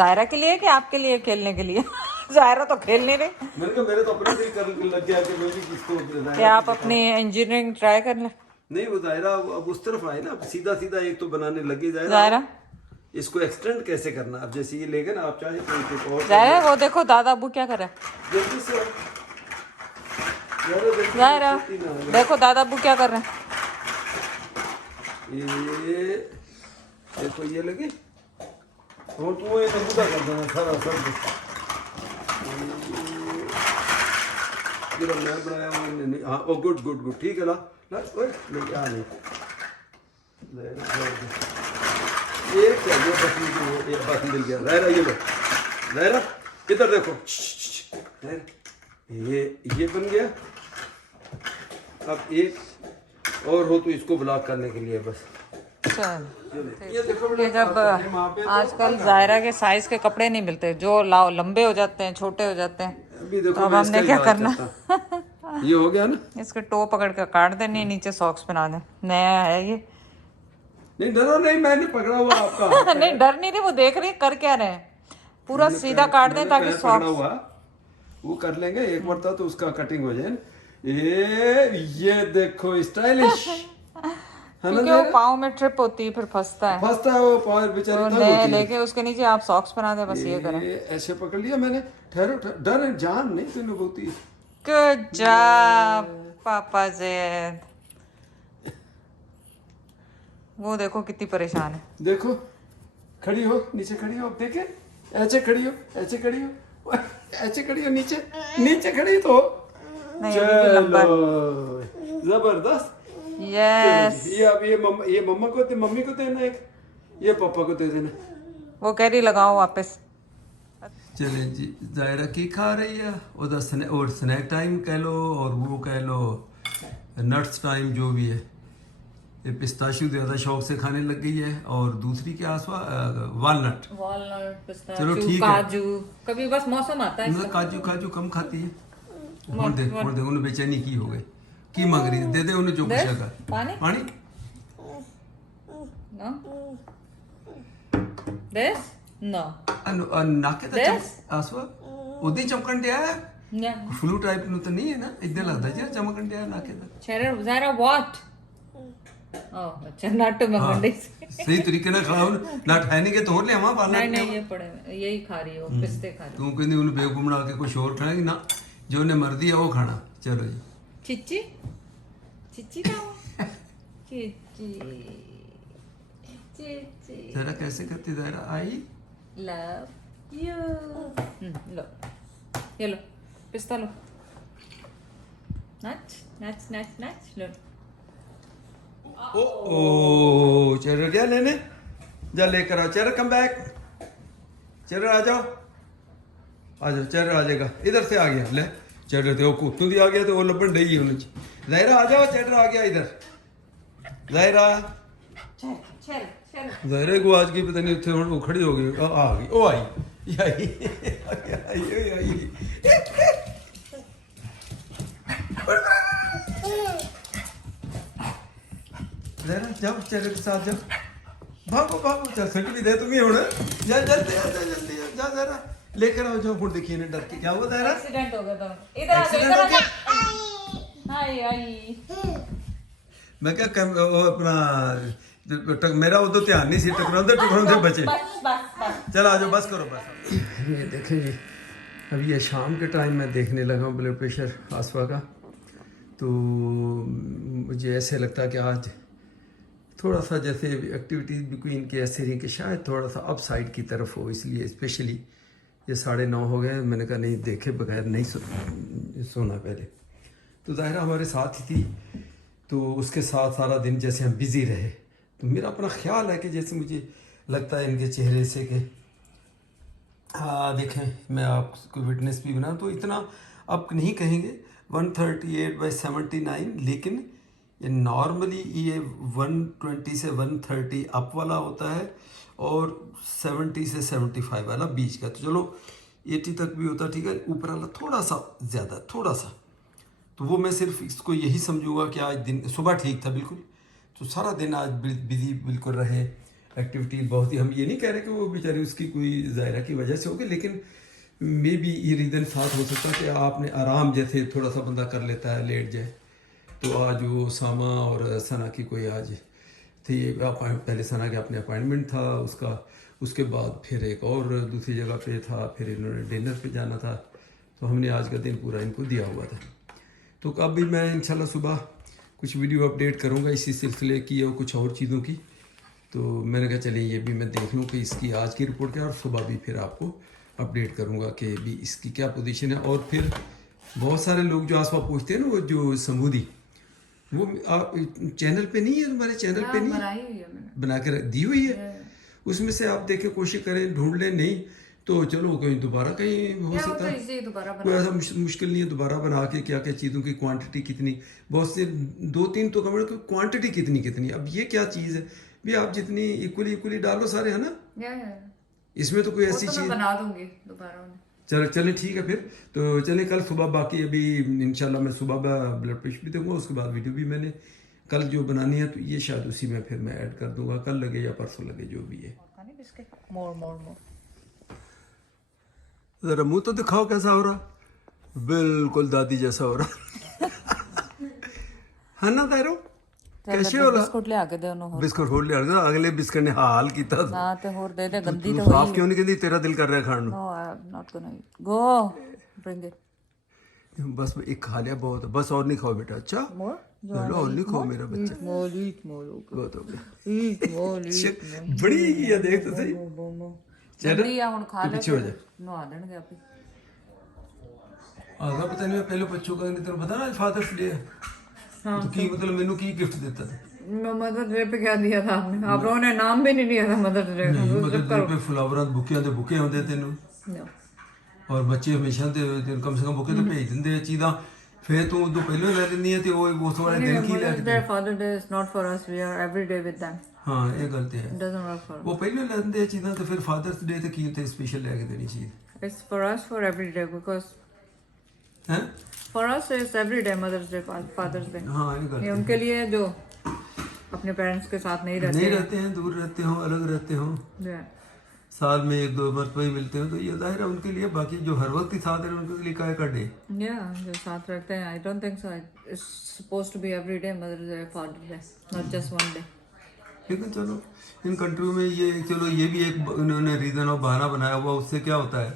जायरा के लिए कि आपके लिए खेलने के लिए? जायरा तो खेल नहीं रही। मैंने कहा मेरे तो अपने दिल कर लग गया कि मैं भी किसको क्या आप अपनी इंजीनियरिंग ट्राई कर लें? नहीं वो दायरा अब उस तरफ आए ना, सीधा सीधा एक तो बनाने लगे जायरा इसको एक्सटेंड कैसे करना। अब जैसे ये लेगा ना, आप चाहे तो एक और जायरा वो देखो दादा अबू क्या कर रहा है। जल्दी से जायरा देखो दादा अबू क्या कर रहे हैं। ये देखो ये लगे और तू ये नंबूदा कर देना सारा सब। ये मैं बनाया हूँ नहीं। हाँ ओ गुड गुड गुड ठीक है ला ला ओए नहीं आ नहीं ये क्या ये बस ये बस मिल गया। ज़ाहिरा ये लो ज़ाहिरा इधर देखो ये बन गया। अब एक और हो तो इसको ब्लॉक करने के लिए बस। ये जब आजकल जायरा के साइज के कपड़े नहीं मिलते, जो लाओ लंबे हो जाते हैं छोटे हो जाते हैं, तो अब हमने क्या करना ये हो गया ना, इसके टो पकड़ के काट देने, नीचे सॉक्स पहना दे। नया है ये। नहीं डरो नहीं, मैंने पकड़ा हुआ आपका। नहीं डर नहीं रही, वो देख रही कर क्या रहे हैं। पूरा सीधा काट दें ताकि सॉक्स वो कर लेंगे एक बार तो उसका कटिंग हो जाए। ये देखो स्टाइलिश है ना, क्योंकि वो पाँव में ट्रिप होती है फिर फंसता है वो पाँव बेचारी तंग होती है। लेके उसके नीचे आप सॉक्स पहना दे, बस ये करें। ऐसे पकड़ लिया मैंने। ठहरो डर जान नहीं तूने होती। गुड जॉब पापा ज़ैद। वो देखो कितनी परेशान है। देखो खड़ी हो, नीचे खड़ी हो, अब देखे ऐसे खड़ी हो, ऐसे खड़ी हो, ऐसे खड़ी हो, नीचे नीचे खड़ी तो चलो जबरदस्त। यस ये अब ये मम्मा को मम्मी को देना एक, ये पापा को दे देना। वो कह रही लगाओ वापस। चले जी जायरा की खा रही है उधर और स्नैक टाइम कह लो और वो कह लो नट्स टाइम जो भी है। ये पिस्ताशू ज़्यादा शौक से खाने लग गई है और दूसरी क्या वालनट चलो ठीक है। काजू कभी बस मौसम आता है काजू कम खाती है। और दे उन्हें बेचैनी की हो गई, की मांग रही है, दे उन्हें जो कुछ है। पानी पानी नो नाके तो आसवा उदी चमकन दिया है फ्लू टाइप नु तो नहीं है ना, इधर लगता है चमकन दिया नाके तो ज़ायरा व्हाट अच्छा नट में मंडी सही तरीके ना खाओ ना ठहने के तोड़ ले हम पाना नहीं ये पड़े यही खा रही हो, पिस्ते खा रही तू कहंदी उन्हें बेवकूफ बना के कुछ और खाएगी ना, जो उन्हें मर्जी है वो खाना। चलो जी चिच्ची चिच्ची खाओ चिच्ची चिच्ची जरा कैसे करती जरा आई लव यू। लो ये लो पिस्ता लो, नच नच नच नच लो। ओ चेहरा क्या लेने जा लेकर आओ। चेहरा कम बैक, चेहरा आ जाओ चेहरा आ जाएगा इधर से आ गया ले चेहरा तो कुत्तू दी आ गया तो वो लबन डई है उन्हें। ज़ाहिरा आ जाओ चेहरा आ गया इधर। ज़ाहिरा ज़ाहिरा को आज की पता नहीं उत्थे वो खड़ी हो गई आ गई ओ आई जाओ चेहरे के साथ जाओ, भागो चल सट भी दे तुम्हें हुण जा जल्दी जा जरा लेकर आओ जाओ। हुण देखिए ने डर के क्या हुआ जरा एक्सीडेंट हो गया था। इधर आ जा हाय हाय मैं क्या अपना मेरा वो तो ध्यान नहीं सी टकराउंदे बचे। चल आ जाओ बस करो बस। ये देखें जी अभी ये शाम के टाइम मैं देखने लगा हूँ ब्लड प्रेशर आसवा का, तो मुझे ऐसे लगता है कि आज थोड़ा सा जैसे एक्टिविटीज़ भी कोई इनकी ऐसे रही कि शायद थोड़ा सा अप साइड की तरफ हो, इसलिए स्पेशली ये 9:30 हो गए। मैंने कहा नहीं देखे बगैर नहीं सोना पहले। तो ज़ाहिरा हमारे साथ ही थी तो उसके साथ सारा दिन जैसे हम बिज़ी रहे, तो मेरा अपना ख्याल है कि जैसे मुझे लगता है इनके चेहरे से कि हाँ देखें मैं आपको विटनेस भी बना तो इतना अब नहीं कहेंगे 138/79, लेकिन ये नॉर्मली ये 120 से 130 अप वाला होता है और 70 से 75 वाला बीच का। तो चलो 80 तक भी होता ठीक है, ऊपर वाला थोड़ा सा ज़्यादा थोड़ा सा। तो वो मैं सिर्फ इसको यही समझूंगा कि आज दिन सुबह ठीक था बिल्कुल, तो सारा दिन आज बिजी बिल्कुल रहे, एक्टिविटी बहुत ही, हम ये नहीं कह रहे कि वो बेचारी उसकी कोई ज़ायरा की वजह से होगी, लेकिन मे बी ये रीज़न साथ हो सकता है कि आपने आराम जैसे थोड़ा सा बंदा कर लेता है, लेट जाए। तो आज वो सामा और सना की कोई आज थी पहले सना के अपने अपॉइंटमेंट था उसका, उसके बाद फिर एक और दूसरी जगह पे था, फिर इन्होंने डिनर पे जाना था, तो हमने आज का दिन पूरा इनको दिया हुआ था। तो अब भी मैं इंशाल्लाह सुबह कुछ वीडियो अपडेट करूँगा इसी सिलसिले की और कुछ और चीज़ों की। तो मैंने कहा चलिए ये भी मैं देख लूँ कि इसकी आज की रिपोर्ट क्या है, और सुबह भी फिर आपको अपडेट करूँगा कि भी इसकी क्या पोजीशन है। और फिर बहुत सारे लोग जो आस पास पूछते हैं ना, वो जो समूदी, वो आप चैनल पे नहीं है, तुम्हारे चैनल पे नहीं है, बना कर दी हुई है, उसमें से आप देखें, कोशिश करें, ढूंढ लें, नहीं तो चलो कहीं दोबारा कहीं हो सकता है, कोई ऐसा मुश्किल नहीं है दोबारा बना के क्या क्या चीज़ों की क्वांटिटी कितनी, बहुत से 2-3 तो कमेंट की क्वांटिटी कितनी। अब ये क्या चीज़ है भी, आप जितनी इक्वली डालो सारे, है ना, इसमें तो कोई ऐसी चीज़ बना दूंगी दोबारा। चले ठीक है, फिर तो चले कल सुबह, बाकी अभी इंशाल्लाह मैं सुबह ब्लड प्रेशर भी दूंगा, उसके बाद वीडियो भी मैंने कल जो बनानी है, तो ये शायद उसी में फिर मैं ऐड कर दूंगा, कल लगे या परसों लगे जो भी है। जरा मुंह तो दिखाओ कैसा हो रहा, बिल्कुल दादी जैसा हो रहा है ना तारो, कैसे हो रहा? बिस्कुट ले आके दे उन्होंने, बिस्कुट होर ले आके, अगले बिस्कुट ने हाल कीता ना ते होर दे दे, गंदी तो साफ क्यों नहीं कहती, तेरा दिल कर रहा है खाने no I am not gonna go bring it, बस एक खा लिया बहुत, बस और नहीं खाओ बेटा, अच्छा चलो और नहीं खाओ मेरा बच्चा, बहुत हो गया बड़ी है, देख तो सही, चल पीछे हो जा, नहा देंगे आप आगा पता नहीं, पहले बच्चों का नहीं, तेरे पता ना आज फादर्स डे है, तो की मतलब मैंने की गिफ्ट देता था, मदर्स डे पे क्या दिया था आपने? आप लोगों ने नाम भी नहीं लिया था मदर्स डे का। मदर्स डे पे फ्लावर बुके दे बुके होंदे तेनू, और बच्चे हमेशा ते कम से कम बुके तो भेज दिंदे चीज़ां, फिर तू तो पहले ले लेनी है, ते वो उस वाले दिन की ले Their Father Day is not for us. We are every day with them. हाँ ये गलत है, It doesn't work for us. वो पहले ले लेंदे चीज़ां, तो फिर फादर्स डे ते की ते स्पेशल लेके देनी चाहिए, It's for us for every day because हैं? for us it's every day Mother's Day, Father's Day. हाँ ये गलत ये उनके लिए जो अपने पेरेंट्स के साथ नहीं रहते हैं, दूर रहते हो, अलग रहते हो, Yeah. साल में 1-2 मरतबा ही मिलते हो, तो ये जाहिर है उनके लिए, बाकी जो हर वक्त ही साथ है उनके लिए काय का डे। Yeah, जो साथ रहते हैं, I don't think so. It's supposed to be every day Mother's Day, Father's Day, not just one day. लेकिन चलो इन कंट्रियों में ये, चलो ये भी एक उन्होंने रीजन और बहाना बनाया हुआ, उससे क्या होता है,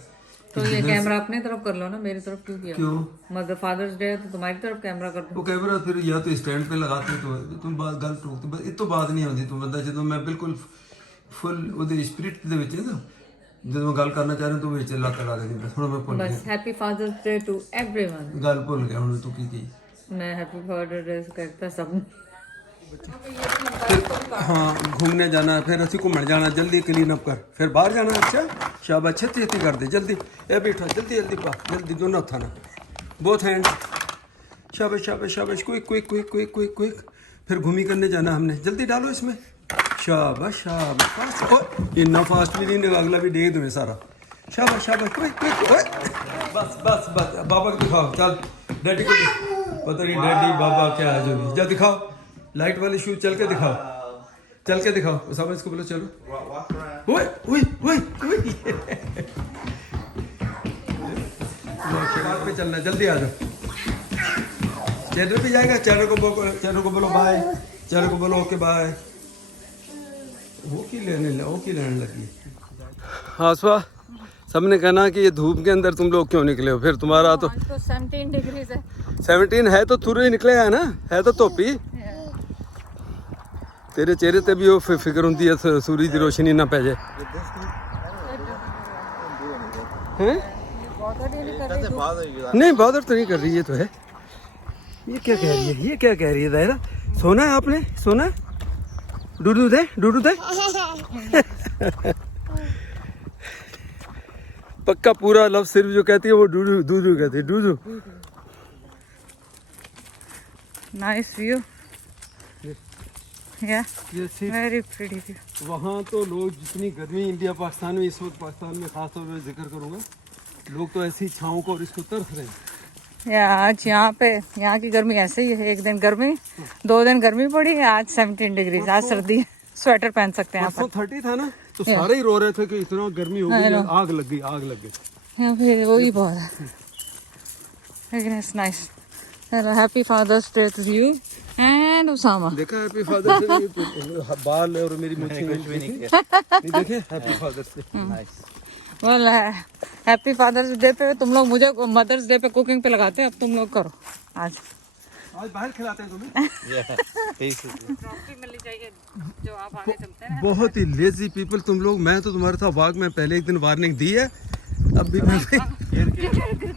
तो ये कैमरा अपनी तरफ कर लो ना, मेरी तरफ क्यों किया? क्यों मदर फादर्स डे है तो तुम्हारी तरफ कैमरा कर दो। वो कैमरा फिर या तो स्टैंड पे लगाते तो तुम बात गल टोकते, बस इतो बात नहीं आती, तुम बंदा जो मैं बिल्कुल फुल ਉਹਦੇ स्पिरिट ਦੇ ਵਿੱਚ ਨਾ, ਜਦੋਂ ਮੈਂ ਗੱਲ ਕਰਨਾ ਚਾਹ ਰਿਹਾ ਤੂੰ ਵਿੱਚ ਲੱਤ ਲਾ ਦੇਣੀ, ਬਸ ਹੁਣ ਮੈਂ ਭੁੱਲ ਗਿਆ, बस happy father's day to everyone. ਗੱਲ ਭੁੱਲ ਗਿਆ ਹੁਣ, ਤੂੰ ਕੀ ਕਹੀ मैं हैप्पी फादर्स डे करता सब। हाँ घूमने जाना, फिर असं घूमन जाना, जल्दी क्लीन अप कर, फिर बाहर जाना, अच्छा शाबाश, छेती छेती कर दे, जल्दी ए बैठा, जल्दी जल्दी पा, जल्दी दोनों हथा ना, बोथ हैंड, शाबाश शाबाश शाबाश, quick quick quick quick quick quick, फिर घूमी करने जाना हमने, जल्दी डालो इसमें, शाबाश शाबाश, फास्ट, ओ इतना फास्ट भी नहीं, अगला भी डेग तुम्हें सारा, शाबाश शाबाश, क्विक क्विक, बस बस बस, बाबा को दिखाओ, चल डैडी को, पता नहीं डैडी बाबा क्या है जो भी, जा दिखाओ लाइट वाले शूज, चल के दिखाओ, चल के दिखाओ, साहब इसको बोलो चलो, ओए ओए ओए ओए पे चलना, जल्दी आ जाओ, चैनल पे जाएगा, चैनल को बोलो बाय, चैनल को बोलो ओके बाय, वो की लेने लगी। हाँ सुहा, सबने कहना कि ये धूप के अंदर तुम लोग क्यों निकले हो, फिर तुम्हारा तो 17 डिग्री है। 17 है तो थोड़े ही निकले है ना, है तो धुप्पी, तेरे चेहरे ते भी वो फिक्र होती है सूरज की रोशनी ना पै जाए, हैं? नहीं बॉदर तो नहीं कर रही है, तो है ये क्या कह रही है, ये क्या कह रही है दायरा, सोना है आपने, सोना डूडू दे, डूडू दे पक्का पूरा लफ्ज सिर्फ जो कहती है वो डूडू डूडू कहती है, डूडू। Nice view, very pretty view. वहाँ तो लोग जितनी गर्मी इंडिया पाकिस्तान में, इस वक्त पाकिस्तान में खास तौर पर जिक्र करूँगा, लोग तो ऐसी छाँव को और इसको तरस रहे हैं। आज यहाँ पे, यहाँ की गर्मी ऐसे ही है, एक दिन गर्मी 2 दिन गर्मी पड़ी है, आज 17 डिग्री, आज सर्दी है। स्वेटर पहन सकते हैं आप। 30 था ना, तो सारे ही रो रहे थे कि इतना गर्मी हो गई, आग लग गई, आग लग गई। यहाँ पे वही बहुत है, लेकिन it's nice. Hello, happy father's day to you and Usama. देखा हैप्पी फादर्स डे, बाल और मेरी मूंछ नहीं देखे happy father's day. Nice. Well, happy father's day पे तुम लोग मुझे मदर्स डे पे कुकिंग पे लगाते हैं, अब तुम लोग करो। आज बाहर खिलाते हैं तुम्हें। ट्रॉफी मिलनी चाहिए जो आप आगे चलते हैं। बहुत ही लेजी पीपल तुम लोग। मैं तो तुम्हारे साथ वाक में पहले एक दिन वार्निंग दी है, अब भी मैं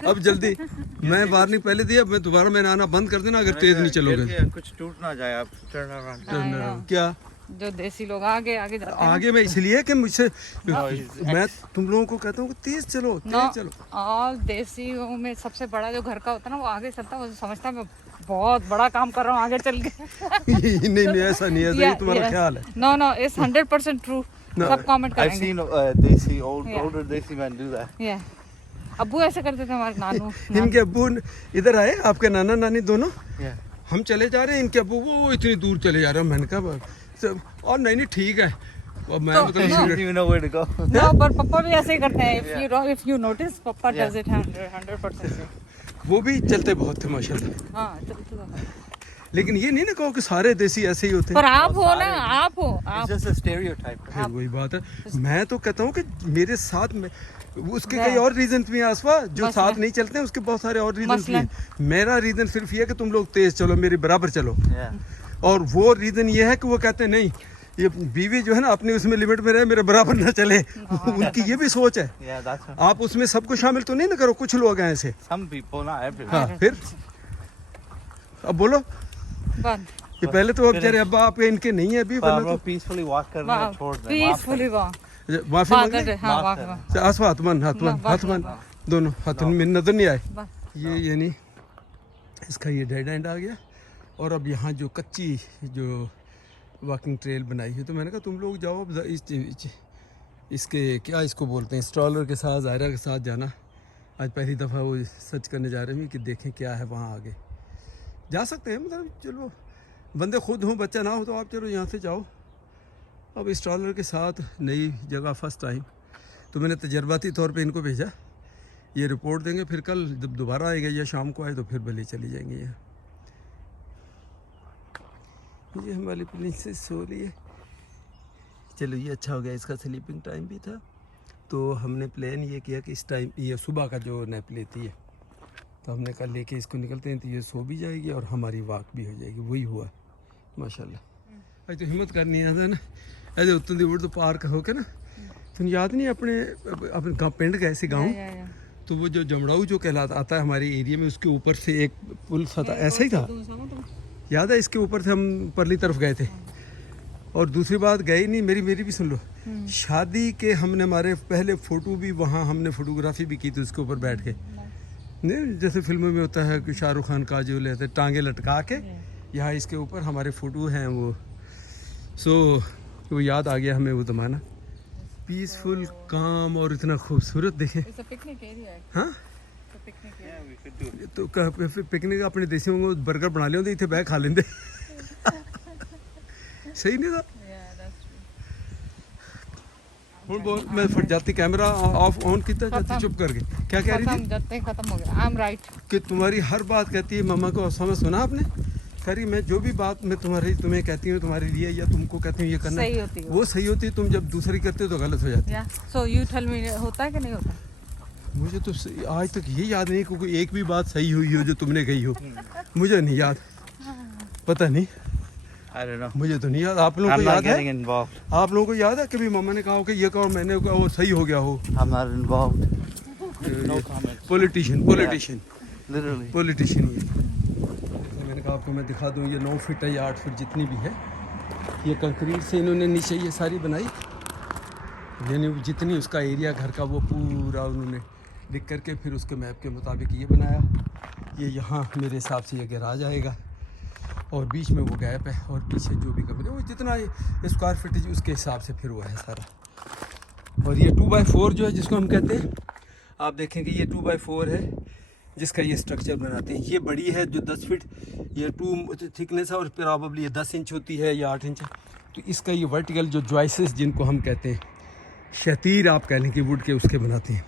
अब जल्दी मैं वार्निंग पहले दी, अब मैं दोबारा मैंने आना बंद कर देना अगर तेज नहीं चलोगे। कुछ टूट ना जाए, आप टर्न अराउंड। क्या जो देसी लोग आगे आगे जाते हैं। आगे मैं इसलिए कि मुझसे मैं तुम लोगों को कहता हूँ कि तेज चलो, तेज चलो। और देसियों में सबसे बड़ा जो घर का होता है ना, वो आगे चलता है, वो समझता है मैं बहुत बड़ा काम कर रहा हूँ आगे चल के। नहीं ऐसा नहीं है, ये तुम्हारा ख्याल है। No no, it's 100% true. सब कमेंट I've करेंगे। seen desi older desi men do that. या अब्बू ऐसे करते थे, हमारे नानू। इनके अब्बू इधर आए, आपके नाना नानी दोनों। Yeah. हम चले जा रहे हैं, इनके अब्बू वो इतनी दूर चले जा रहे हैं। मैंने कहा और नहीं ठीक है, और मैं He doesn't even know where to go. No, पर पापा भी ऐसे ही करते हैं। इफ यू नोटिस, पापा डज इट 100%। वो भी चलते बहुत थे माशाल्लाह। हाँ, चलते तो हैं। लेकिन ये नहीं ना कहो कि सारे देसी ऐसे ही होते हैं। पर आप हो ना, आप हो It's आप। just a stereotype. फिर वही बात है, मैं तो कहता हूँ कि मेरे साथ में उसके कई और रीजन भी हैं आसफा, जो साथ नहीं चलते हैं उसके बहुत सारे और रीजन भी हैं। मेरा रीजन सिर्फ ये है कि तुम लोग तेज चलो, मेरे बराबर चलो। Yeah. और वो रीजन ये है कि वो कहते हैं नहीं, ये बीवी जो है ना अपनी उसमें लिमिट में रहे, मेरे बराबर ना चले। उनकी ये भी सोच है। Yeah, that's what आप उसमें सबको शामिल तो नहीं ना करो, कुछ लोग हैं ऐसे। some people, not everyone. हाँ, फिर अब बोलो, बंद। ये पहले तो अब जरा अब्बा आपके इनके नहीं है अभी, पर वरना वो peacefully walk कर रहे हैं, छोड़ दें। पीसफुली वाह। तो माफी मांगे। हाँ, वाह। आसफा हाथमन दोनों हाथमन में नजर नहीं आए। ये यानी इसका ये डेड एंड आ गया, और अब यहाँ जो कच्ची जो वॉकिंग ट्रेल बनाई है, तो मैंने कहा तुम लोग जाओ अब इसके क्या इसको बोलते हैं, स्ट्रॉलर के साथ, ज़ायरा के साथ जाना। आज पहली दफ़ा वो सर्च करने जा रहे हैं कि देखें क्या है वहाँ आगे। जा सकते हैं, मतलब चलो बंदे खुद हों, बच्चा ना हो तो आप चलो यहाँ से जाओ। अब स्ट्रॉलर के साथ नई जगह फर्स्ट टाइम, तो मैंने तजर्बाती तौर पे इनको भेजा, ये रिपोर्ट देंगे, फिर कल जब दोबारा आएगा या शाम को आए तो फिर भले चली जाएंगे। ये हमारी प्रिंसेस सो रही है। चलो ये अच्छा हो गया, इसका स्लीपिंग टाइम भी था, तो हमने प्लान ये किया कि इस टाइम ये सुबह का जो नैप लेती है, तो हमने कल लेके इसको निकलते हैं, तो ये सो भी जाएगी और हमारी वॉक भी हो जाएगी। वही हुआ माशाल्लाह। आज तो हिम्मत करनी है ना, ऐसे उत्तम दी उड़ तो पार्क होके ना, तुम याद नहीं अपने गाँव पिंड गए थे गाँव, तो वो जो जमड़ाऊ जो कहलाता आता है हमारे एरिया में, उसके ऊपर से एक पुल सा था, ऐसा ही था, याद है? इसके ऊपर से हम परली तरफ गए थे। और दूसरी बात गए नहीं, मेरी भी सुन लो, शादी के हमने हमारे पहले फ़ोटो भी वहाँ हमने फ़ोटोग्राफी भी की थी उसके ऊपर बैठ के, नहीं जैसे फिल्मों में होता है कि शाहरुख खान काजोल लेते टांगे लटका के, यहाँ इसके ऊपर हमारे फ़ोटो हैं वो। वो याद आ गया हमें वो ज़माना, पीसफुल काम और इतना खूबसूरत। देखें हाँ, तो पिकनिक अपने देसियों को बर्गर बना लिया इतने बह खा लेंगे। सही नहीं था। ਹੁਣ बोल मैं फट जाती कैमरा ऑफ ऑन कितना जाती चुप करके क्या कह रही थी? जाते खत्म हो गया। आई एम राइट कि तुम्हारी हर बात कहती है मम्मा को समझ सुना आपने? करी मैं जो भी बात मैं तुम्हें कहती हूँ तुम्हारे लिए या तुमको कहती हूँ ये करना सही होती है, वो सही होती है। तुम जब दूसरी करते हो तो गलत हो जाती है। सो यू टेल मी, होता है कि नहीं होता? मुझे तो आज तक ये याद नहीं क्योंकि एक भी बात सही हुई हो जो तुमने कही हो, मुझे नहीं याद, पता नहीं, I don't know. मुझे तो नहीं याद। आप लोगों I'm को not याद getting है? involved. आप लोगों को याद है कभी मम्मा ने कहा कि ये कहो, मैंने कहा वो सही हो गया हो? I'm not involved. No comment. Politician Literally. Politician ये तो मैंने कहा आपको मैं दिखा दूँ, ये 9 फीट है या 8 फीट जितनी भी है, ये कंक्रीट से इन्होंने नीचे ये सारी बनाई, यानी जितनी उसका एरिया घर का वो पूरा उन्होंने लिख करके फिर उसके मैप के मुताबिक ये बनाया। ये यहाँ मेरे हिसाब से ये गैराज आएगा और बीच में वो गैप है और पीछे जो भी कमरे वो जितना स्क्वायर फीट उसके हिसाब से फिर वो है सारा। और ये 2x4 जो है जिसको हम कहते हैं, आप देखेंगे ये 2x4 है जिसका ये स्ट्रक्चर बनाते हैं। ये बड़ी है जो 10 फीट, ये 2 थिकनेस है और प्रॉबली ये 10 इंच होती है या 8 इंच। तो इसका ये वर्टिकल जो जॉइसेस जिनको हम कहते हैं, शतीर आप कह लें कि वुड के उसके बनाते हैं।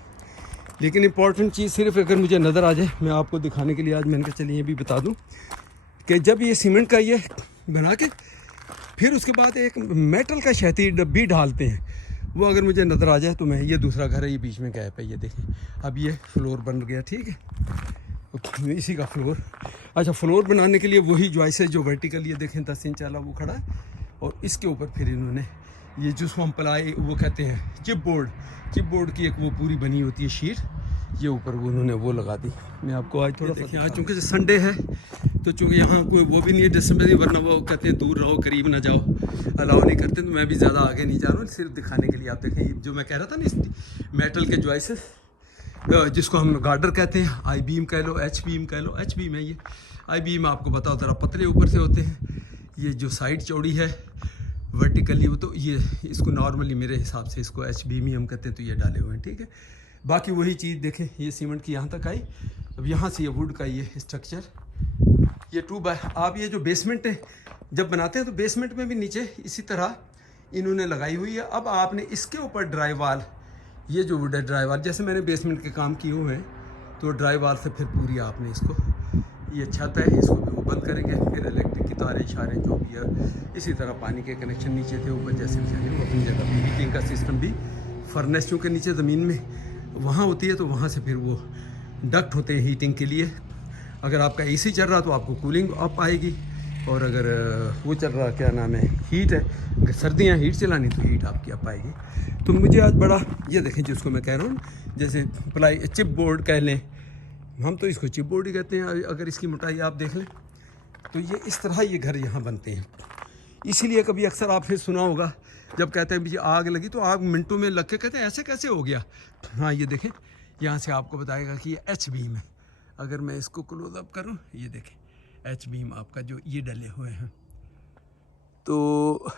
लेकिन इंपॉर्टेंट चीज़ सिर्फ अगर मुझे नज़र आ जाए, मैं आपको दिखाने के लिए आज मैंने कहा चलिए ये भी बता दूं कि जब ये सीमेंट का ये बना के फिर उसके बाद एक मेटल का शतीर भी डालते हैं, वो अगर मुझे नज़र आ जाए तो मैं, ये दूसरा घर है, ये बीच में गैप है, ये देखें अब ये फ्लोर बन गया, ठीक है, इसी का फ्लोर। अच्छा, फ्लोर बनाने के लिए वही जॉइसेस जो वर्टिकल ये देखें 10 इंच वाला वो खड़ा है, और इसके ऊपर फिर इन्होंने ये जिसको हम प्लाई वो कहते हैं चिप बोर्ड की एक वो पूरी बनी होती है शीट, ये ऊपर वो उन्होंने वो लगा दी। मैं आपको आज थोड़ा देखिए, आज चूँकि संडे है तो चूँकि यहाँ कोई वो भी नहीं है डिस्टेंस, वरना वो कहते हैं दूर रहो करीब ना जाओ, अलाउ नहीं करते, तो मैं भी ज़्यादा आगे नहीं जा रहा हूँ, सिर्फ दिखाने के लिए। आप देखें जो मैं कह रहा था ना, इस मेटल के जॉइसेस जिसको हम गार्डर कहते हैं, आई बीम कह लो, एच बीम कह लो, एच बीम है ये। आई बीम आपको बताओ ज़रा पतले ऊपर से होते हैं, ये जो साइड चौड़ी है वर्टिकली वो, तो ये इसको नॉर्मली मेरे हिसाब से इसको एच बीम ही हम कहते हैं, तो ये डाले हुए हैं, ठीक है। बाकी वही चीज़ देखें, ये सीमेंट की यहाँ तक आई, अब यहाँ से ये वुड का ये स्ट्रक्चर, ये 2 बाय, आप ये जो बेसमेंट है जब बनाते हैं तो बेसमेंट में भी नीचे इसी तरह इन्होंने लगाई हुई है। अब आपने इसके ऊपर ड्राई वाल, ये जो वुड है ड्राई वाल, जैसे मैंने बेसमेंट के काम किए हुए हैं, तो ड्राई वाल से फिर पूरी आपने इसको, ये छत है इसको भी वो बंद करेंगे, फिर इलेक्ट्रिक की तारें इशारे जो भी है, इसी तरह पानी के कनेक्शन नीचे थे, ऊपर जैसे भी जाएंगे वो अपनी जगह भी, हीटिंग का सिस्टम भी, फर्नेस चूँकि नीचे ज़मीन में वहाँ होती है, तो वहाँ से फिर वो डक्ट होते हैं हीटिंग के लिए। अगर आपका एसी चल रहा तो आपको कूलिंग अप आएगी, और अगर वो चल रहा क्या नाम है हीट है, अगर सर्दियाँ हीट चलानी तो हीट आपकी अप आएगी। तो मुझे आज बड़ा, ये देखें जिसको मैं कह रहा हूँ, जैसे प्लाई चिप बोर्ड कह लें, हम तो इसको चिप बोर्ड ही कहते हैं, अगर इसकी मोटाई आप देख लें तो ये इस तरह ये घर यहाँ बनते हैं। इसीलिए कभी अक्सर आप फिर सुना होगा जब कहते हैं मुझे आग लगी, तो आग मिनटों में लग के कहते हैं ऐसे कैसे हो गया। हाँ ये देखें, यहाँ से आपको बताएगा कि ये एच बीम है। अगर मैं इसको क्लोज अप करूँ, ये देखें एच बीम आपका जो ये डले हुए हैं, तो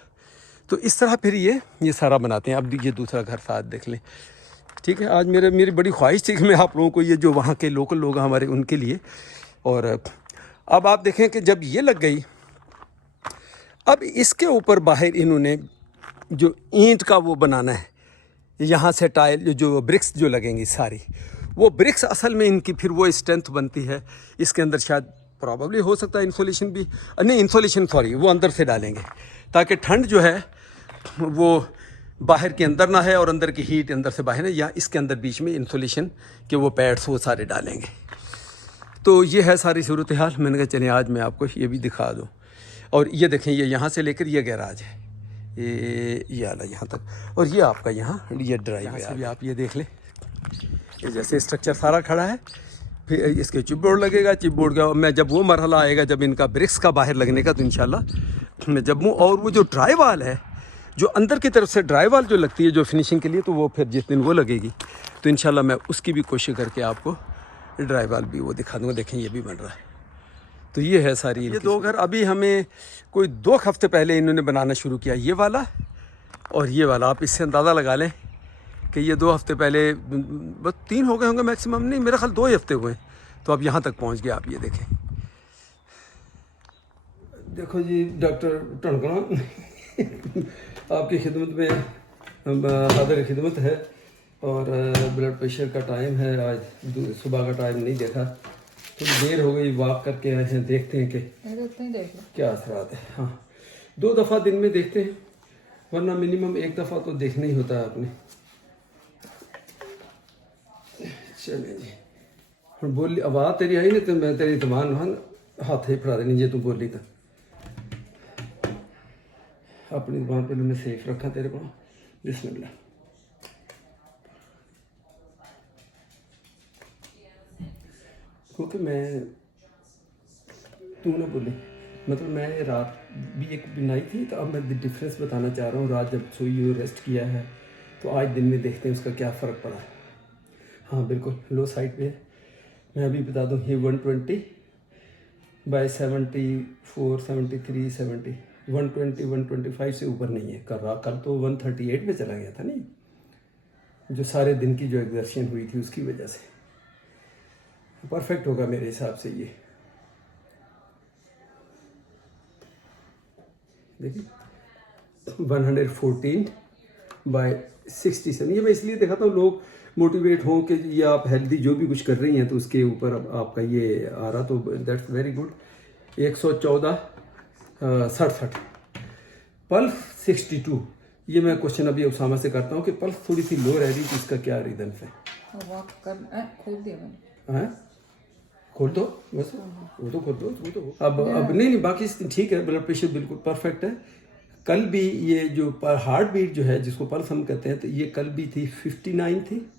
इस तरह फिर ये सारा बनाते हैं। अब ये दूसरा घर साथ देख लें, ठीक है। आज मेरी बड़ी ख्वाहिश थी कि मैं आप लोगों को ये जो वहाँ के लोकल लोग हैं हमारे उनके लिए, और अब आप देखें कि जब ये लग गई, अब इसके ऊपर बाहर इन्होंने जो ईंट का वो बनाना है, यहाँ से टाइल जो ब्रिक्स जो लगेंगी सारी, वो ब्रिक्स असल में इनकी फिर वो स्ट्रेंथ बनती है। इसके अंदर शायद प्रॉबली हो सकता है इंसुलेशन भी, नहीं इंसुलेशन सॉरी, वो अंदर से डालेंगे ताकि ठंड जो है वो बाहर के अंदर ना है और अंदर की हीट अंदर से बाहर है, या इसके अंदर बीच में इंसुलेशन के वो पैड्स वो सारे डालेंगे। तो ये है सारी सूरत हाल। मैंने कहा चलिए आज मैं आपको ये भी दिखा दूँ। और ये देखें, ये यहाँ से लेकर ये गैराज है, ये आला यहाँ तक, और ये आपका यहाँ ये ड्राइव है। अभी आप ये देख लें, ये जैसे स्ट्रक्चर सारा खड़ा है, फिर इसके चिप बोर्ड लगेगा। चिप बोर्ड का मैं जब वो मरहला आएगा जब इनका ब्रिक्स का बाहर लगने का, तो इंशाल्लाह मैं जब वो, और वो जो ड्राई वाल है जो अंदर की तरफ से ड्राई वाल जो लगती है जो फिनिशिंग के लिए, तो वो फिर जिस दिन वो लगेगी तो इंशाल्लाह मैं उसकी भी कोशिश करके आपको ड्राई वाल भी वो दिखा दूँगा। देखें ये भी बन रहा है। तो ये है सारी, ये 2 घर अभी हमें कोई 2 हफ्ते पहले इन्होंने बनाना शुरू किया, ये वाला और ये वाला। आप इससे अंदाज़ा लगा लें कि ये 2 हफ्ते पहले, बस 3 हो गए होंगे मैक्सिमम, नहीं मेरा ख्याल 2 ही हफ्ते हुए, तो अब यहाँ तक पहुँच गया। आप ये देखें, देखो जी डॉक्टर टणकना आपकी खिदमत में हाजिर खिदमत है, और ब्लड प्रेशर का टाइम है, आज सुबह का टाइम नहीं देखा, थोड़ी देर हो गई, वॉक करके आए हैं, देखते हैं कि क्या असरात है। हाँ 2 दफ़ा दिन में देखते हैं, वरना मिनिमम 1 दफ़ा तो देखना ही होता है आपने। चले जी, हम बोली आवाज़ तेरी आई नहीं तो मैं तेरी तमान हाथ ही फड़ा देनी, जे तू बोली तो अपनी दुकान पे मैंने सेफ रखा तेरे को। बिस्मिल्लाह। क्योंकि मैं, तू ना बोली, मतलब मैं रात भी एक बनाई थी, तो अब मैं डिफरेंस बताना चाह रहा हूँ। रात जब सोई हो रेस्ट किया है, तो आज दिन में देखते हैं उसका क्या फ़र्क पड़ा है। हाँ बिल्कुल लो साइड पे है। मैं अभी बता दूँ, ये 120/74, 73, 70, 120, 125 से ऊपर नहीं है। कल तो 138 पे चला गया था, नहीं, जो सारे दिन की जो एग्जर्शन हुई थी उसकी वजह से। परफेक्ट होगा मेरे हिसाब से ये। देखिए 114/67। ये मैं इसलिए दिखाता हूँ लोग मोटिवेट हों कि ये आप हेल्दी जो भी कुछ कर रही हैं तो उसके ऊपर अब आपका ये आ रहा, तो दैट्स वेरी गुड। 114/67। पल्स 62। ये मैं क्वेश्चन अभी उसामा से करता हूँ कि पल्स थोड़ी सी लो रह रही थी, इसका क्या रीज़न है? वॉक कर खोल दिया मैंने। हैं खोल दो बस, वो तो खोल दो, वो तो अब नहीं बाकी ठीक है, ब्लड प्रेशर बिल्कुल परफेक्ट है। कल भी ये जो हार्ट बीट जो है जिसको पल्स हम कहते हैं, तो ये कल भी थी 59 थी,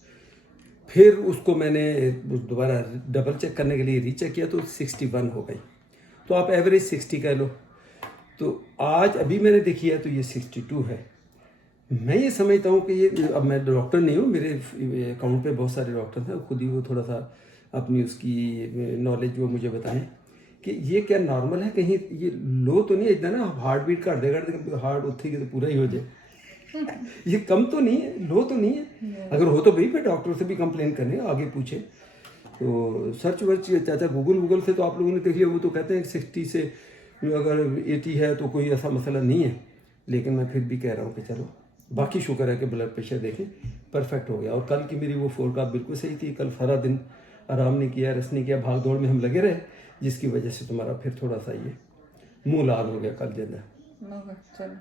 फिर उसको मैंने दोबारा डबल चेक करने के लिए रीचेक किया तो 61 हो गई, तो आप एवरेज 60 कह लो। तो आज अभी मैंने देखी है तो ये 62 है। मैं ये समझता हूँ कि ये, अब मैं डॉक्टर नहीं हूँ, मेरे अकाउंट पे बहुत सारे डॉक्टर हैं, खुद ही वो थोड़ा सा अपनी उसकी नॉलेज वो मुझे बताएं कि ये क्या नॉर्मल है, कहीं ये लो तो नहीं है इतना ना, हार्ट बीट कर देगा हार्ट उठेगी तो पूरा ही हो जाए। ये कम तो नहीं है, लो तो नहीं है। अगर हो तो भाई फिर डॉक्टर से भी कंप्लेन करने, आगे पूछे तो सर्च वर्च चाचा गूगल से तो आप लोगों ने देख लिया, वो तो कहते हैं 60 से अगर 80 है तो कोई ऐसा मसला नहीं है। लेकिन मैं फिर भी कह रहा हूँ कि चलो बाकी शुक्र है कि ब्लड प्रेशर देखें परफेक्ट हो गया। और कल की मेरी वो फोरकास्ट बिल्कुल सही थी, कल सारा दिन आराम नहीं किया, रेस्ट नहीं किया, भाग दौड़ में हम लगे रहे, जिसकी वजह से तुम्हारा फिर थोड़ा सा ये मुँह लाल हो गया कल ज़्यादा। चलो